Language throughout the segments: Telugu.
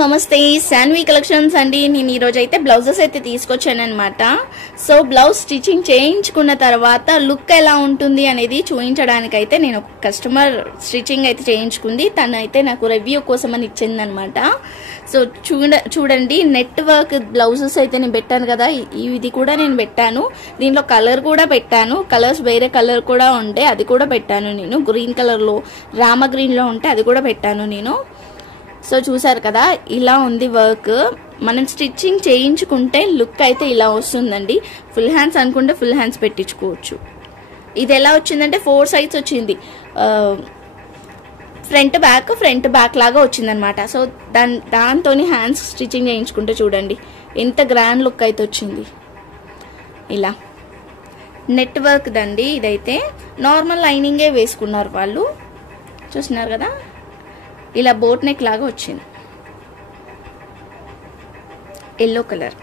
నమస్తే శాన్వి కలెక్షన్స్ అండి. నేను ఈ రోజు అయితే బ్లౌజెస్ అయితే తీసుకొచ్చాను అనమాట. సో బ్లౌజ్ స్టిచ్చింగ్ చేయించుకున్న తర్వాత లుక్ ఎలా ఉంటుంది అనేది చూపించడానికి అయితే నేను కస్టమర్ స్టిచ్చింగ్ అయితే చేయించుకుంది. తను అయితే నాకు రివ్యూ కోసం అని ఇచ్చింది అనమాట. సో చూడండి నెట్ వర్క్ బ్లౌజెస్ అయితే నేను పెట్టాను కదా, ఇది కూడా నేను పెట్టాను. దీంట్లో కలర్ కూడా పెట్టాను, కలర్స్ వేరే కలర్ కూడా ఉంటే అది కూడా పెట్టాను నేను. గ్రీన్ కలర్లో రామ గ్రీన్లో ఉంటే అది కూడా పెట్టాను నేను. సో చూసారు కదా, ఇలా ఉంది వర్క్. మనం స్టిచ్చింగ్ చేయించుకుంటే లుక్ అయితే ఇలా వస్తుందండి. ఫుల్ హ్యాండ్స్ అనుకుంటే ఫుల్ హ్యాండ్స్ పెట్టించుకోవచ్చు. ఇది ఎలా వచ్చిందంటే 4 సైడ్స్ వచ్చింది, ఫ్రంట్ బ్యాక్ లాగా వచ్చిందనమాట. సో దాంతో హ్యాండ్స్ స్టిచ్చింగ్ చేయించుకుంటే చూడండి ఎంత గ్రాండ్ లుక్ అయితే వచ్చింది. ఇలా నెట్ వర్క్ దండి. ఇదైతే నార్మల్ లైనింగే వేసుకున్నారు వాళ్ళు, చూస్తున్నారు కదా. ఇలా బోట్ నెక్ లాగా వచ్చింది, ఎల్లో కలర్.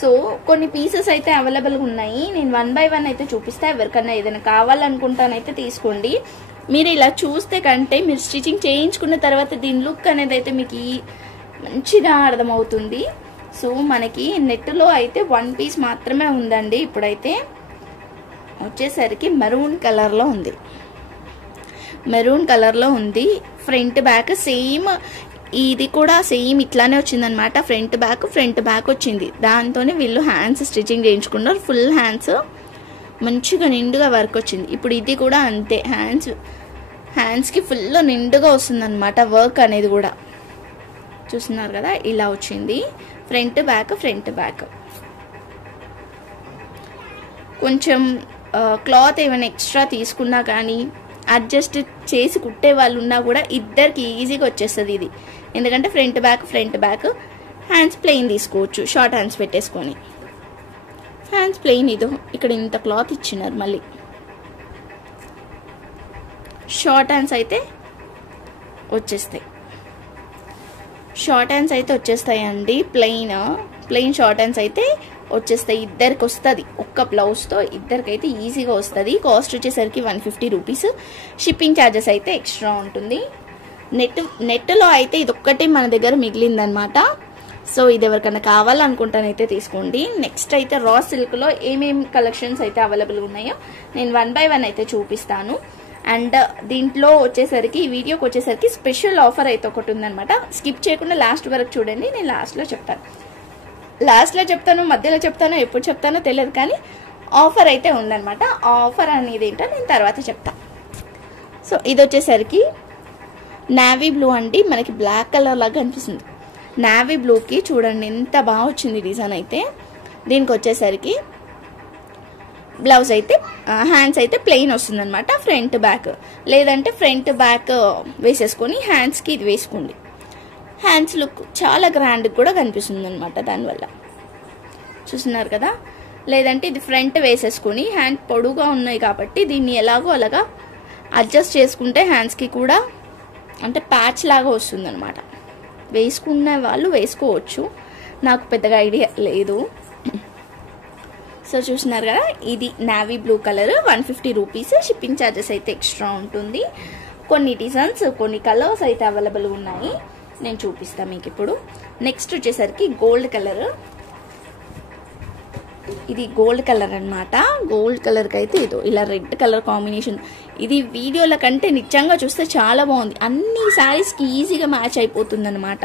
సో కొన్ని పీసెస్ అయితే అవైలబుల్గా ఉన్నాయి. నేను 1 by 1 అయితే చూపిస్తా. ఎవరికన్నా ఏదైనా కావాలనుకుంటానైతే తీసుకోండి. మీరు ఇలా చూస్తే కంటే మీరు స్టిచ్చింగ్ చేయించుకున్న తర్వాత దీని లుక్ అనేది అయితే మీకు మంచిగా అర్థమవుతుంది. సో మనకి నెట్లో అయితే 1 పీస్ మాత్రమే ఉందండి. ఇప్పుడైతే వచ్చేసరికి మెరూన్ కలర్లో ఉంది, మెరూన్ కలర్లో ఉంది. ఫ్రంట్ బ్యాక్ సేమ్, ఇది కూడా సేమ్ ఇట్లానే వచ్చిందనమాట. ఫ్రంట్ బ్యాక్ వచ్చింది. దాంతోనే వీళ్ళు హ్యాండ్స్ స్టిచ్చింగ్ చేయించుకున్నారు. ఫుల్ హ్యాండ్స్ మంచిగా నిండుగా వర్క్ వచ్చింది. ఇప్పుడు ఇది కూడా అంతే, హ్యాండ్స్కి ఫుల్ నిండుగా వస్తుంది అనమాట వర్క్ అనేది కూడా. చూస్తున్నారు కదా, ఇలా వచ్చింది ఫ్రంట్ బ్యాక్. కొంచెం క్లాత్ ఏమైనా ఎక్స్ట్రా తీసుకున్నా కానీ అడ్జస్ట్ చేసి కుట్టే వాళ్ళు ఉన్నా కూడా ఇద్దరికి ఈజీగా వచ్చేస్తుంది ఇది. ఎందుకంటే ఫ్రంట్ బ్యాక్ హ్యాండ్స్ ప్లెయిన్ తీసుకోవచ్చు, షార్ట్ హ్యాండ్స్ పెట్టేసుకొని. హ్యాండ్స్ ప్లెయిన్ ఇదో ఇక్కడ ఇంత క్లాత్ ఇచ్చినారు. మళ్ళీ షార్ట్ హ్యాండ్స్ అయితే వచ్చేస్తాయండి. ప్లెయిన్ షార్ట్ హ్యాండ్స్ అయితే వచ్చేస్తాయి. ఇద్దరికి వస్తుంది, ఒక్క బ్లౌజ్తో ఇద్దరికైతే ఈజీగా వస్తుంది. కాస్ట్ వచ్చేసరికి 150 రూపీస్. షిప్పింగ్ ఛార్జెస్ అయితే ఎక్స్ట్రా ఉంటుంది. నెట్లో అయితే ఇదొక్కటే మన దగ్గర మిగిలిందనమాట. సో ఇది ఎవరికైనా కావాలనుకుంటానైతే తీసుకోండి. నెక్స్ట్ అయితే రా సిల్క్లో ఏమేమి కలెక్షన్స్ అయితే అవైలబుల్గా ఉన్నాయో నేను 1 by 1 అయితే చూపిస్తాను. అండ్ దీంట్లో వచ్చేసరికి ఈ వీడియోకి వచ్చేసరికి స్పెషల్ ఆఫర్ అయితే ఒకటి ఉందనమాట. స్కిప్ చేయకుండా లాస్ట్ వరకు చూడండి. నేను లాస్ట్లో చెప్తాను, మధ్యలో చెప్తాను, ఎప్పుడు చెప్తానో తెలియదు, కానీ ఆఫర్ అయితే ఉందనమాట. ఆఫర్ అనేది ఏంటో నేను తర్వాత చెప్తాను. సో ఇది వచ్చేసరికి నావీ బ్లూ అండి. మనకి బ్లాక్ కలర్ లాగా కనిపిస్తుంది. నావీ బ్లూకి చూడండి ఎంత బాగా వచ్చింది డిజైన్ అయితే. దీనికి వచ్చేసరికి బ్లౌజ్ అయితే హ్యాండ్స్ అయితే ప్లెయిన్ వస్తుంది అనమాట, ఫ్రంట్ బ్యాక్. లేదంటే ఫ్రంట్ బ్యాక్ వేసేసుకొని హ్యాండ్స్కి ఇది వేసుకోండి. హ్యాండ్స్ లుక్ చాలా గ్రాండ్ కూడా కనిపిస్తుంది అనమాట దానివల్ల. చూస్తున్నారు కదా. లేదంటే ఇది ఫ్రంట్ వేసేసుకొని, హ్యాండ్ పొడుగా ఉన్నాయి కాబట్టి దీన్ని ఎలాగో అలాగా అడ్జస్ట్ చేసుకుంటే హ్యాండ్స్కి కూడా అంటే ప్యాచ్ లాగా వస్తుంది అనమాట. వేసుకున్న వాళ్ళు వేసుకోవచ్చు, నాకు పెద్దగా ఐడియా లేదు. సో చూస్తున్నారు కదా, ఇది navy blue colour, 150 rupees. Shipping charges అయితే ఎక్స్ట్రా ఉంటుంది. కొన్ని డిజైన్స్, కొన్ని కలర్స్ అయితే అవైలబుల్గా ఉన్నాయి, నేను చూపిస్తాను మీకు ఇప్పుడు. నెక్స్ట్ వచ్చేసరికి గోల్డ్ కలర్. ఇది గోల్డ్ కలర్ అనమాట. గోల్డ్ కలర్కి అయితే ఇదో ఇలా రెడ్ కలర్ కాంబినేషన్. ఇది వీడియోల కంటే నిజంగా చూస్తే చాలా బాగుంది. అన్ని శారీస్కి ఈజీగా మ్యాచ్ అయిపోతుంది అనమాట.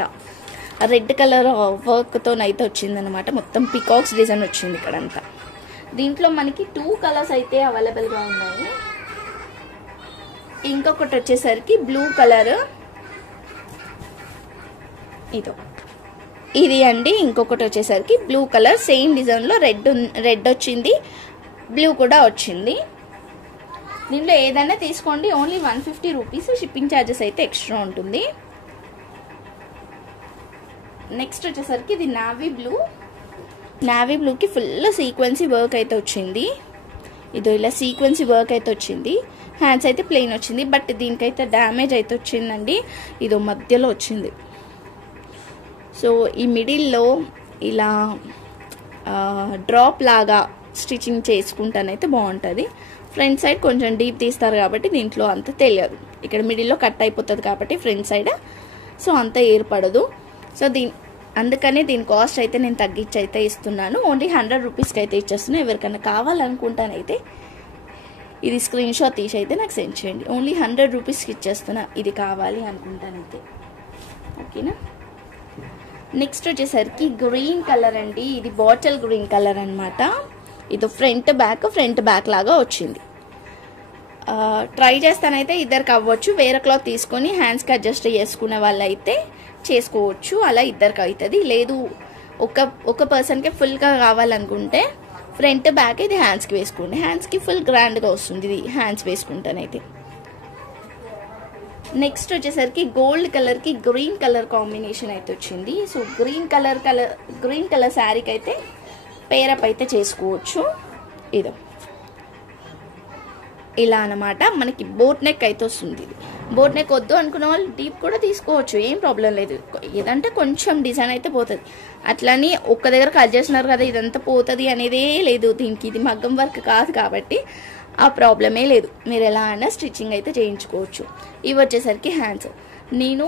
రెడ్ కలర్ వర్క్తో అయితే వచ్చిందనమాట. మొత్తం పికాక్స్ డిజైన్ వచ్చింది ఇక్కడంతా. దీంట్లో మనకి 2 కలర్స్ అయితే అవైలబుల్గా ఉన్నాయి. ఇంకొకటి వచ్చేసరికి బ్లూ కలర్, ఇది అండి. ఇంకొకటి వచ్చేసరికి బ్లూ కలర్, సేమ్ డిజైన్లో రెడ్ వచ్చింది, బ్లూ కూడా వచ్చింది. దీంట్లో ఏదైనా తీసుకోండి, ఓన్లీ 150 రూపీస్. షిప్పింగ్ ఛార్జెస్ అయితే ఎక్స్ట్రా ఉంటుంది. నెక్స్ట్ వచ్చేసరికి ఇది నావీ బ్లూకి ఫుల్ సీక్వెన్సీ వర్క్ అయితే వచ్చింది. ఇదో ఇలా సీక్వెన్సీ వర్క్ అయితే వచ్చింది. హ్యాండ్స్ అయితే ప్లెయిన్ వచ్చింది, బట్ దీనికైతే డ్యామేజ్ అయితే వచ్చిందండి. ఇదో మధ్యలో వచ్చింది. సో ఈ మిడిల్లో ఇలా డ్రాప్ లాగా స్టిచ్చింగ్ చేసుకుంటానైతే బాగుంటుంది. ఫ్రంట్ సైడ్ కొంచెం డీప్ తీస్తారు కాబట్టి దీంట్లో అంత తెలియదు. ఇక్కడ మిడిల్లో కట్ అయిపోతుంది కాబట్టి ఫ్రంట్ సైడ్ సో అంత ఏర్పడదు. సో అందుకనే దీని కాస్ట్ అయితే నేను తగ్గించి అయితే ఇస్తున్నాను. ఓన్లీ 100 రూపీస్కి అయితే ఇచ్చేస్తున్నాను. ఎవరికైనా కావాలనుకుంటానైతే ఇది స్క్రీన్ షాట్ తీసి అయితే నాకు సెండ్ చేయండి. ఓన్లీ 100 రూపీస్కి ఇచ్చేస్తున్నా ఇది కావాలి అనుకుంటానైతే. ఓకేనా. నెక్స్ట్ వచ్చేసరికి గ్రీన్ కలర్ అండి. ఇది బాటిల్ గ్రీన్ కలర్ అనమాట. ఇది ఫ్రంట్ బ్యాక్ లాగా వచ్చింది. ట్రై చేస్తానైతే ఇద్దరికి అవ్వచ్చు. వేరే క్లాత్ తీసుకొని హ్యాండ్స్కి అడ్జస్ట్ చేసుకునే వాళ్ళు అయితే చేసుకోవచ్చు. అలా ఇద్దరికి అవుతుంది. లేదు ఒక పర్సన్కి ఫుల్గా కావాలనుకుంటే ఫ్రంట్ బ్యాక్ ఇది హ్యాండ్స్కి వేసుకోండి. హ్యాండ్స్కి ఫుల్ గ్రాండ్గా వస్తుంది ఇది హ్యాండ్స్ వేసుకుంటానైతే. నెక్స్ట్ వచ్చేసరికి గోల్డ్ కలర్కి గ్రీన్ కలర్ కాంబినేషన్ అయితే వచ్చింది. సో గ్రీన్ కలర్ శారీకి అయితే పేరప్ అయితే చేసుకోవచ్చు. ఇదో ఇలా అన్నమాట. మనకి బోట్ నెక్ అయితే వస్తుంది. బోట్ నెక్ వద్దు అనుకున్న వాళ్ళు డీప్ కూడా తీసుకోవచ్చు, ఏం ప్రాబ్లం లేదు. ఏదంటే కొంచెం డిజైన్ అయితే పోతుంది. అట్లని ఒక్క దగ్గర కట్ చేసినారు కదా ఇదంతా పోతుంది అనేదే లేదు దీనికి. ఇది మగ్గం వర్క్ కాదు కాబట్టి ఆ ప్రాబ్లమే లేదు. మీరు ఎలా అయినా స్టిచ్చింగ్ అయితే చేయించుకోవచ్చు. ఇవి వచ్చేసరికి హ్యాండ్స్. నేను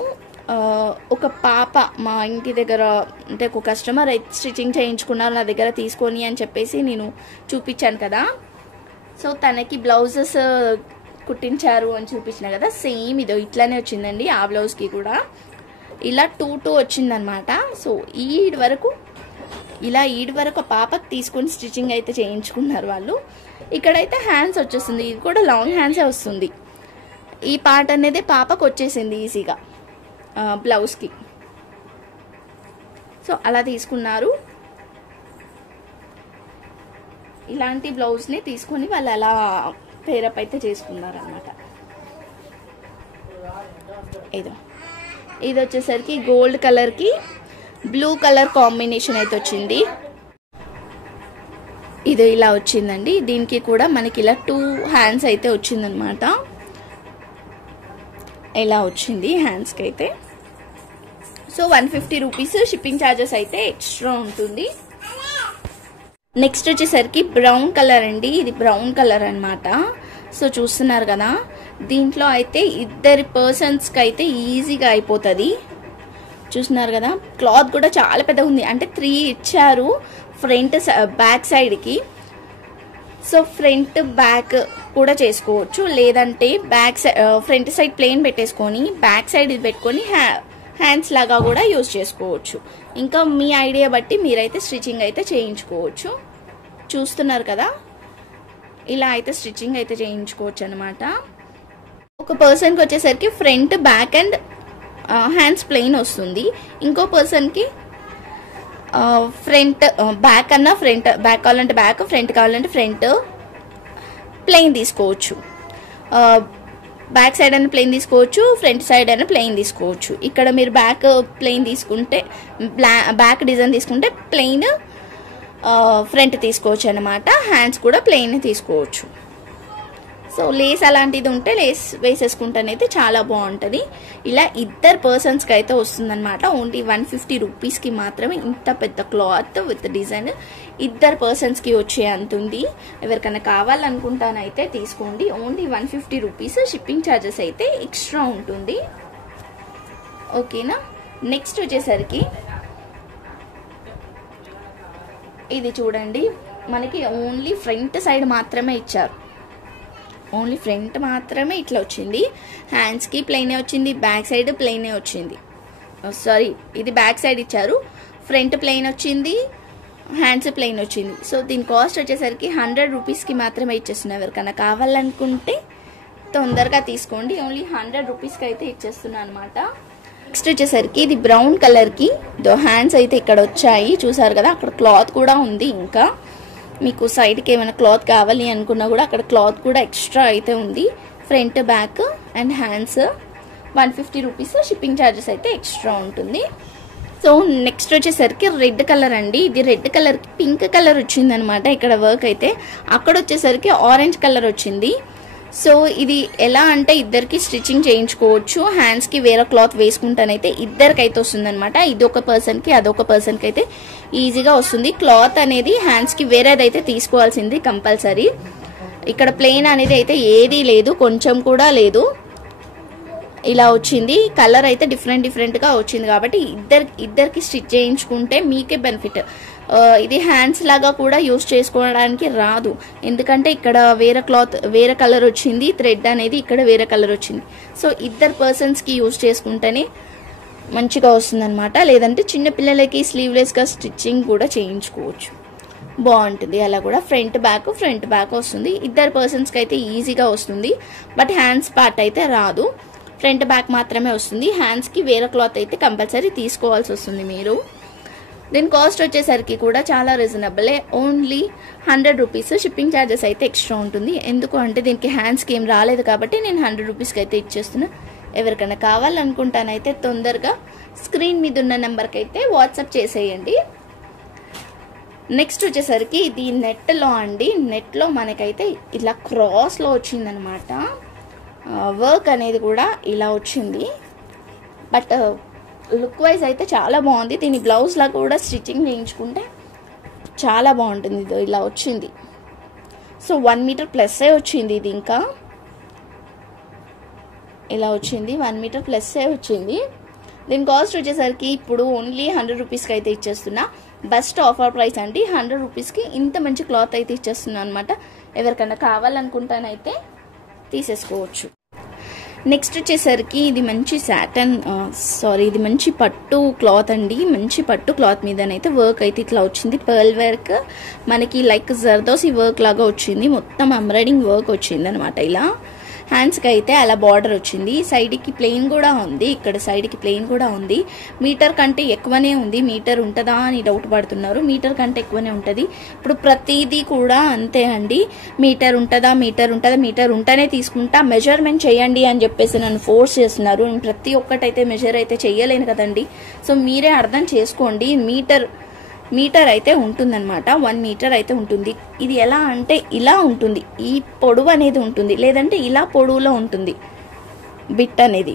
ఒక పాప మా ఇంటి దగ్గర అంటే ఒక కస్టమర్ అయితే స్టిచ్చింగ్ చేయించుకున్నారు నా దగ్గర తీసుకొని అని చెప్పేసి నేను చూపించాను కదా. సో తనకి బ్లౌజెస్ కుట్టించారు అని చూపించిన కదా, సేమ్ ఇదో ఇట్లానే వచ్చిందండి. ఆ బ్లౌజ్కి కూడా ఇలా 2 వచ్చిందనమాట. సో ఈడ్ వరకు పాపకి తీసుకొని స్టిచ్చింగ్ అయితే చేయించుకున్నారు వాళ్ళు. ఇక్కడైతే హ్యాండ్స్ వచ్చేస్తుంది. ఇది కూడా లాంగ్ హ్యాండ్సే వస్తుంది. ఈ పార్ట్ అనేది పాపకు వచ్చేసింది ఈజీగా బ్లౌజ్కి. సో అలా తీసుకున్నారు. ఇలాంటి బ్లౌజ్ని తీసుకొని వాళ్ళు అలా పేరప్ అయితే చేసుకున్నారు అనమాట. ఇది వచ్చేసరికి గోల్డ్ కలర్కి బ్లూ కలర్ కాంబినేషన్ అయితే వచ్చింది. ఇది ఇలా వచ్చిందండి. దీనికి కూడా మనకి ఇలా 2 హ్యాండ్స్ అయితే వచ్చిందనమాట. ఇలా వచ్చింది హ్యాండ్స్కి అయితే. సో 150 రూపీస్ షిప్పింగ్ ఛార్జెస్ అయితే ఎక్స్ట్రా ఉంటుంది. నెక్స్ట్ వచ్చేసరికి బ్రౌన్ కలర్ అండి. ఇది బ్రౌన్ కలర్ అనమాట. సో చూస్తున్నారు కదా, దీంట్లో అయితే 2 పర్సన్స్కి అయితే ఈజీగా అయిపోతుంది. చూస్తున్నారు కదా, క్లాత్ కూడా చాలా పెద్దగా ఉంది. అంటే 3 ఇచ్చారు బ్యాక్ సైడ్కి. సో ఫ్రంట్ బ్యాక్ కూడా చేసుకోవచ్చు. లేదంటే ఫ్రంట్ సైడ్ ప్లెయిన్ పెట్టేసుకొని బ్యాక్ సైడ్ ఇది పెట్టుకొని హ్యాండ్స్ లాగా కూడా యూజ్ చేసుకోవచ్చు. ఇంకా మీ ఐడియా బట్టి మీరైతే స్టిచ్చింగ్ అయితే చేయించుకోవచ్చు. చూస్తున్నారు కదా, ఇలా అయితే స్టిచ్చింగ్ అయితే చేయించుకోవచ్చు అనమాట. ఒక పర్సన్కి వచ్చేసరికి front back and hands plain వస్తుంది. ఇంకో పర్సన్కి ఫ్రంట్ బ్యాక్ అన్న బ్యాక్ కావాలంటే బ్యాక్, ఫ్రంట్ కావాలంటే ఫ్రంట్ ప్లెయిన్ తీసుకోవచ్చు. బ్యాక్ సైడ్ అయినా ప్లెయిన్ తీసుకోవచ్చు, ఫ్రంట్ సైడ్ అయినా ప్లెయిన్ తీసుకోవచ్చు. ఇక్కడ మీరు బ్యాక్ ప్లెయిన్ తీసుకుంటే బ్యాక్ డిజైన్ తీసుకుంటే ప్లెయిన్ ఫ్రంట్ తీసుకోవచ్చు అనమాట. హ్యాండ్స్ కూడా ప్లెయిన్ తీసుకోవచ్చు. సో లేస్ అలాంటిది ఉంటే లేస్ వేసేసుకుంటానైతే చాలా బాగుంటుంది. ఇలా 2 పర్సన్స్కి అయితే వస్తుందన్నమాట. ఓన్లీ 150 రూపీస్కి మాత్రమే ఇంత పెద్ద క్లాత్ విత్ డిజైన్ 2 పర్సన్స్కి వచ్చే అంతుంది. ఎవరికైనా కావాలనుకుంటానైతే తీసుకోండి. Only 150 rupees. షిప్పింగ్ ఛార్జెస్ అయితే ఎక్స్ట్రా ఉంటుంది. ఓకేనా. నెక్స్ట్ వచ్చేసరికి ఇది చూడండి, మనకి ఓన్లీ ఫ్రంట్ సైడ్ మాత్రమే ఇచ్చారు. ఓన్లీ ఫ్రంట్ మాత్రమే ఇట్లా వచ్చింది. హ్యాండ్స్కి ప్లెయినే వచ్చింది, బ్యాక్ సైడ్ ప్లెయినే వచ్చింది. సారీ, ఇది బ్యాక్ సైడ్ ఇచ్చారు, ఫ్రంట్ ప్లెయిన్ వచ్చింది, హ్యాండ్స్ ప్లెయిన్ వచ్చింది. సో దీని కాస్ట్ వచ్చేసరికి 100 రూపీస్కి మాత్రమే ఇచ్చేస్తున్నారు. ఎవరికైనా కావాలనుకుంటే తొందరగా తీసుకోండి. ఓన్లీ 100 రూపీస్కి అయితే ఇచ్చేస్తున్నాను అనమాట. నెక్స్ట్ వచ్చేసరికి ఇది బ్రౌన్ కలర్కి హ్యాండ్స్ అయితే ఇక్కడ వచ్చాయి. చూసారు కదా, అక్కడ క్లాత్ కూడా ఉంది. ఇంకా మీకు సైడ్కి ఏమైనా క్లాత్ కావాలి అనుకున్నా కూడా అక్కడ క్లాత్ కూడా ఎక్స్ట్రా అయితే ఉంది. Front back and hands 150 rupees. Shipping charges అయితే ఎక్స్ట్రా ఉంటుంది. సో నెక్స్ట్ వచ్చేసరికి రెడ్ కలర్ అండి. ఇది రెడ్ కలర్కి పింక్ కలర్ వచ్చింది అనమాట. ఇక్కడ వర్క్ అయితే అక్కడ వచ్చేసరికి ఆరెంజ్ కలర్ వచ్చింది. సో ఇది ఎలా అంటే ఇద్దరికి స్టిచ్చింగ్ చేయించుకోవచ్చు. హ్యాండ్స్కి వేరే క్లాత్ వేసుకుంటానైతే ఇద్దరికైతే వస్తుంది అనమాట. ఇది ఒక పర్సన్కి అదొక పర్సన్కి అయితే ఈజీగా వస్తుంది. క్లాత్ అనేది హ్యాండ్స్కి వేరేదైతే తీసుకోవాల్సింది కంపల్సరీ. ఇక్కడ ప్లెయిన్ అనేది అయితే ఏదీ లేదు, కొంచెం కూడా లేదు. ఇలా వచ్చింది. కలర్ అయితే డిఫరెంట్గా వచ్చింది కాబట్టి ఇద్దరికి స్టిచ్ చేయించుకుంటే మీకే బెనిఫిట్. ఇది హ్యాండ్స్ లాగా కూడా యూస్ చేసుకోవడానికి రాదు, ఎందుకంటే ఇక్కడ వేరే క్లాత్ వేరే కలర్ వచ్చింది, థ్రెడ్ అనేది ఇక్కడ వేరే కలర్ వచ్చింది. సో ఇద్దరు పర్సన్స్కి యూస్ చేసుకుంటేనే మంచిగా వస్తుందన్నమాట. లేదంటే చిన్న పిల్లలకి స్లీవ్లెస్గా స్టిచ్చింగ్ కూడా చేయించుకోవచ్చు, బాగుంటుంది. అలా కూడా ఫ్రంట్ బ్యాక్ వస్తుంది. ఇద్దరు పర్సన్స్కి అయితే ఈజీగా వస్తుంది. బట్ హ్యాండ్స్ పార్ట్ అయితే రాదు, ఫ్రంట్ బ్యాక్ మాత్రమే వస్తుంది. హ్యాండ్స్కి వేరే క్లాత్ అయితే కంపల్సరీ తీసుకోవాల్సి వస్తుంది మీరు. దీని కాస్ట్ వచ్చేసరికి కూడా చాలా రీజనబులే, ఓన్లీ 100 రూపీస్. షిప్పింగ్ ఛార్జెస్ అయితే ఎక్స్ట్రా ఉంటుంది, ఎందుకు అంటే దీనికి హ్యాండ్స్కి ఏం రాలేదు కాబట్టి నేను 100 రూపీస్కి అయితే ఇచ్చేస్తున్నా. ఎవరికైనా కావాలనుకుంటానైతే తొందరగా స్క్రీన్ మీద ఉన్న నెంబర్కి అయితే వాట్సాప్ చేసేయండి. నెక్స్ట్ వచ్చేసరికి ఇది నెట్లో అండి. నెట్లో మనకైతే ఇలా క్రాస్లో వచ్చిందనమాట. వర్క్ అనేది కూడా ఇలా వచ్చింది, బట్ లుక్ వైజ్ అయితే చాలా బాగుంది. దీని బ్లౌజ్లా కూడా స్టిచ్చింగ్ చేయించుకుంటే చాలా బాగుంటుంది. ఇది ఇలా వచ్చింది. సో 1 మీటర్ ప్లస్సే వచ్చింది. ఇది ఇంకా ఇలా వచ్చింది, 1 మీటర్ ప్లస్సే వచ్చింది. దీని కాస్ట్ వచ్చేసరికి ఇప్పుడు ఓన్లీ 100 రూపీస్కి అయితే ఇచ్చేస్తున్నా. బెస్ట్ ఆఫర్ ప్రైస్ అండి, 100 రూపీస్కి ఇంత మంచి క్లాత్ అయితే ఇచ్చేస్తున్నా అనమాట. ఎవరికైనా కావాలనుకుంటానైతే తీసేసుకోవచ్చు. నెక్స్ట్ వచ్చేసరికి ఇది మంచి ఇది మంచి పట్టు క్లాత్ అండి. మంచి పట్టు క్లాత్ మీదనైతే వర్క్ అయితే ఇట్లా వచ్చింది. పర్ల్ వర్క్ మనకి లైక్ జర్దోసి వర్క్ లాగా వచ్చింది, మొత్తం ఎంబ్రాయిడింగ్ వర్క్ వచ్చింది అనమాట. ఇలా హ్యాండ్స్కి అయితే అలా బార్డర్ వచ్చింది. సైడ్కి ప్లెయిన్ కూడా ఉంది, ఇక్కడ సైడ్కి ప్లెయిన్ కూడా ఉంది. మీటర్ కంటే ఎక్కువనే ఉంది. మీటర్ ఉంటుందా అని డౌట్ పడుతున్నారు, మీటర్ కంటే ఎక్కువనే ఉంటుంది. ఇప్పుడు ప్రతిదీ కూడా అంతే అండి, మీటర్ ఉంటుందా, మీటర్ ఉంటేనే తీసుకుంటా, మెజర్మెంట్ చేయండి అని చెప్పేసి నన్ను ఫోర్స్ చేస్తున్నారు. నేను ప్రతి ఒక్కటైతే మెజర్ అయితే చెయ్యలేను కదండి. సో మీరే అర్థం చేసుకోండి. మీటర్ అయితే ఉంటుందన్నమాట, 1 మీటర్ అయితే ఉంటుంది. ఇది ఎలా అంటే ఇలా ఉంటుంది, ఈ పొడవు అనేది ఉంటుంది, లేదంటే ఇలా పొడవులో ఉంటుంది బిట్ అనేది.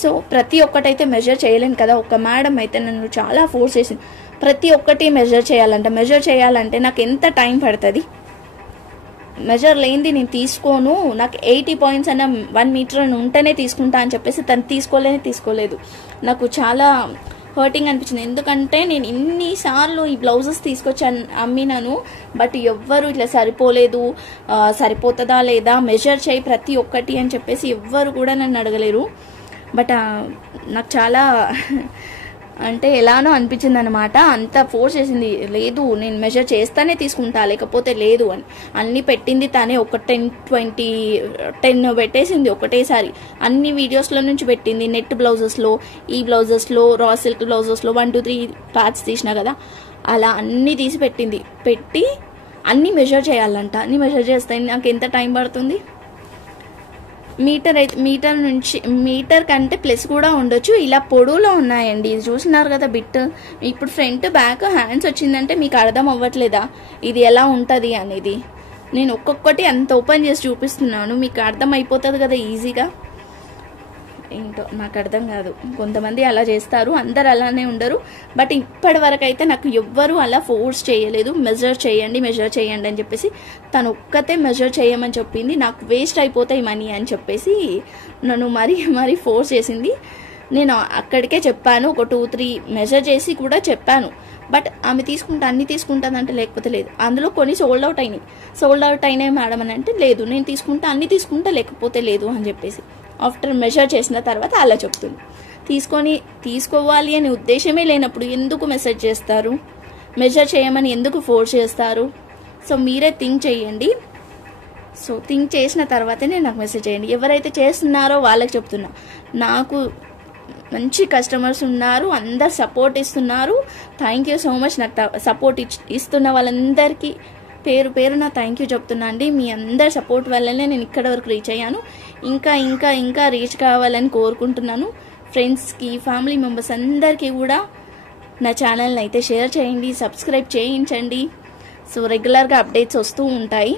సో ప్రతి ఒక్కటైతే మెజర్ చేయలేను కదా. ఒక మేడం అయితే నన్ను చాలా ఫోర్స్ చేసింది, ప్రతి ఒక్కటి మెజర్ చేయాలంటే నాకు ఎంత టైం పడుతుంది, మెజర్ లేనిది నేను తీసుకోను, నాకు 80 పాయింట్స్ అన్న 1 మీటర్ అని ఉంటేనే తీసుకుంటా అని చెప్పేసి తను తీసుకోలేదు. నాకు చాలా హర్టింగ్ అనిపించింది, ఎందుకంటే నేను ఇన్నిసార్లు ఈ బ్లౌజెస్ తీసుకొచ్చి అమ్మినాను, బట్ ఎవ్వరు ఇట్లా సరిపోలేదు, సరిపోతుందా లేదా, మెజర్ చేయి ప్రతి ఒక్కటి అని చెప్పేసి ఎవ్వరు కూడా నన్ను అడగలేరు. బట్ నాకు చాలా అంటే ఎలానో అనిపించింది అనమాట. అంత ఫోర్స్ చేసింది, లేదు నేను మెజర్ చేస్తానే తీసుకుంటా, లేకపోతే లేదు అని. అన్నీ పెట్టింది తనే, ఒక 10 పెట్టేసింది ఒకటేసారి. అన్ని వీడియోస్లో నుంచి పెట్టింది, నెట్ బ్లౌజెస్లో, ఈ బ్లౌజెస్లో, రా సిల్క్ బ్లౌజెస్లో 1, 2, 3 పార్ట్స్ తీసినా కదా, అలా అన్నీ తీసి పెట్టి అన్నీ మెజర్ చేయాలంట. అన్నీ మెజర్ చేస్తే నాకు ఎంత టైం పడుతుంది. మీటర్ కంటే ప్లస్ కూడా ఉండొచ్చు. ఇలా పొడవులో ఉన్నాయండి, ఇది చూస్తున్నారు కదా బిట్. ఇప్పుడు ఫ్రంట్ బ్యాక్ హ్యాండ్స్ వచ్చిందంటే మీకు అర్థం అవ్వట్లేదా ఇది ఎలా ఉంటుంది అనేది. నేను ఒక్కొక్కటి అంత ఓపెన్ చేసి చూపిస్తున్నాను, మీకు అర్థం అయిపోతుంది కదా ఈజీగా. ఏంటో నాకు అర్థం కాదు, కొంతమంది అలా చేస్తారు, అందరు అలానే ఉండరు. బట్ ఇప్పటి వరకు అయితే నాకు ఎవ్వరూ అలా ఫోర్స్ చేయలేదు, మెజర్ చేయండి అని చెప్పేసి. తను ఒక్కతే మెజర్ చేయమని చెప్పింది, నాకు వేస్ట్ అయిపోతాయి మనీ అని చెప్పేసి నన్ను మరీ ఫోర్స్ చేసింది. నేను అక్కడికే చెప్పాను, ఒక 2, 3 మెజర్ చేసి కూడా చెప్పాను. బట్ ఆమె అన్నీ తీసుకుంటానంటే లేకపోతే లేదు. అందులో కొన్ని సోల్డ్ అవుట్ అయినాయి మేడం అని అంటే, లేదు నేను అన్నీ తీసుకుంటా లేకపోతే లేదు అని చెప్పేసి ఆఫ్టర్ మెజర్ చేసిన తర్వాత అలా చెప్తుంది. తీసుకోవాలి అనే ఉద్దేశమే లేనప్పుడు ఎందుకు మెసేజ్ చేస్తారు, మెజర్ చేయమని ఎందుకు ఫోర్స్ చేస్తారు? సో మీరే థింక్ చేయండి. సో థింక్ చేసిన తర్వాతనే నాకు మెసేజ్ చేయండి. ఎవరైతే చేస్తున్నారో వాళ్ళకి చెప్తున్నా, నాకు మంచి కస్టమర్స్ ఉన్నారు, అందరు సపోర్ట్ ఇస్తున్నారు. Thank you so much. నాకు సపోర్ట్ ఇస్తున్న వాళ్ళందరికీ పేరున థ్యాంక్ యూ చెప్తున్నా అండి. మీ అందరి సపోర్ట్ వల్లనే నేను ఇక్కడ వరకు రీచ్ అయ్యాను. ఇంకా రీచ్ కావాలని కోరుకుంటున్నాను. ఫ్రెండ్స్కి, ఫ్యామిలీ మెంబర్స్ అందరికీ కూడా నా ఛానల్ని అయితే షేర్ చేయండి, సబ్స్క్రైబ్ చేయించండి. సో రెగ్యులర్గా అప్డేట్స్ వస్తూ ఉంటాయి.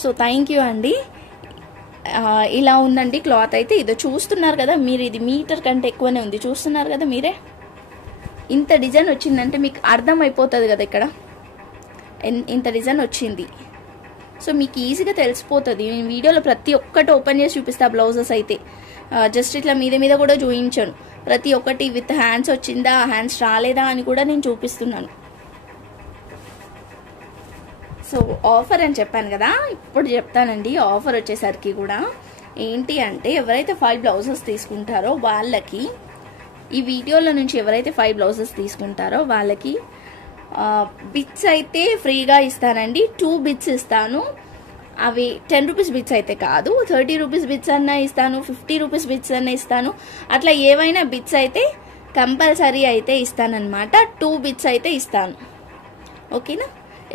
సో థ్యాంక్ యూ అండి. ఇలా ఉందండి క్లాత్ అయితే. ఇదో చూస్తున్నారు కదా మీరు, ఇది మీటర్ కంటే ఎక్కువనే ఉంది, చూస్తున్నారు కదా మీరే. ఇంత డిజైన్ వచ్చిందంటే మీకు అర్థం అయిపోతుంది కదా, ఇక్కడ ఇంత డిజైన్ వచ్చింది. సో మీకు ఈజీగా తెలిసిపోతుంది. నేను వీడియోలో ప్రతి ఒక్కటి ఓపెన్ చేసి చూపిస్తా. బ్లౌజెస్ అయితే జస్ట్ ఇట్లా మీద కూడా చూపించాను. ప్రతి ఒక్కటి విత్ హ్యాండ్స్ వచ్చిందా, హ్యాండ్స్ రాలేదా అని కూడా నేను చూపిస్తున్నాను. సో ఆఫర్ అని చెప్పాను కదా, ఇప్పుడు చెప్తానండి. ఆఫర్ వచ్చేసరికి కూడా ఏంటి అంటే, ఎవరైతే 5 బ్లౌజెస్ తీసుకుంటారో వాళ్ళకి, ఈ వీడియోలో నుంచి ఎవరైతే 5 బ్లౌజెస్ తీసుకుంటారో వాళ్ళకి బిట్స్ అయితే ఫ్రీగా ఇస్తానండి. 2 బిట్స్ ఇస్తాను. అవి 10 రూపీస్ బిట్స్ అయితే కాదు, 30 రూపీస్ బిట్స్ అన్నా ఇస్తాను, 50 రూపీస్ బిట్స్ అన్నా ఇస్తాను. అట్లా ఏవైనా బిట్స్ అయితే కంపల్సరీ అయితే ఇస్తానన్నమాట. 2 బిట్స్ అయితే ఇస్తాను. ఓకేనా?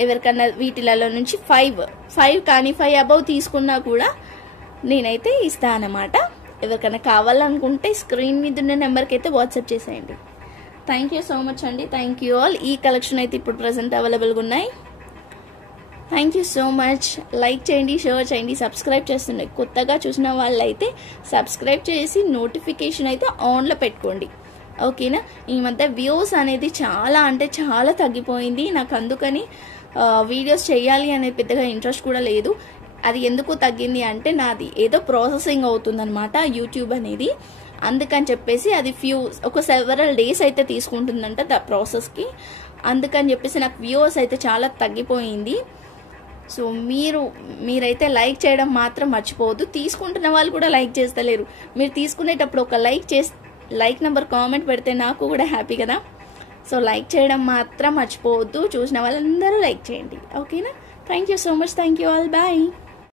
ఎవరికన్నా వీటిలలో నుంచి 5 కానీ 5 అబౌవ్ తీసుకున్నా కూడా నేనైతే ఇస్తానన్నమాట. ఎవరికైనా కావాలనుకుంటే స్క్రీన్ మీద ఉన్న నెంబర్కి అయితే వాట్సాప్ చేసేయండి. థ్యాంక్ యూ సో మచ్ అండి. Thank you all. ఈ కలెక్షన్ అయితే ఇప్పుడు ప్రజెంట్ అవైలబుల్గా ఉన్నాయి. Thank you so much. Like చేయండి, షేర్ చేయండి, సబ్స్క్రైబ్ చేస్తుండే. కొత్తగా చూసిన వాళ్ళైతే సబ్స్క్రైబ్ చేసి నోటిఫికేషన్ అయితే ఆన్లో పెట్టుకోండి. ఓకేనా? ఈ మధ్య వ్యూస్ అనేది చాలా అంటే చాలా తగ్గిపోయింది. నాకు అందుకని వీడియోస్ చేయాలి అనేది పెద్దగా ఇంట్రెస్ట్ కూడా లేదు. అది ఎందుకు తగ్గింది అంటే, నాది ఏదో ప్రాసెసింగ్ అవుతుందన్నమాట యూట్యూబ్ అనేది. అందుకని చెప్పేసి అది ఒక సెవరల్ డేస్ అయితే తీసుకుంటుందంట ప్రాసెస్కి. అందుకని చెప్పేసి నాకు వ్యూస్ అయితే చాలా తగ్గిపోయింది. సో మీరైతే లైక్ చేయడం మాత్రం మర్చిపోవద్దు. తీసుకుంటున్న వాళ్ళు కూడా లైక్ చేస్తలేరు. మీరు తీసుకునేటప్పుడు ఒక లైక్ నెంబర్ కామెంట్ పెడితే నాకు కూడా హ్యాపీ కదా. సో లైక్ చేయడం మాత్రం మర్చిపోవద్దు. చూసిన వాళ్ళందరూ లైక్ చేయండి. ఓకేనా? Thank you so much. Thank you all. Bye.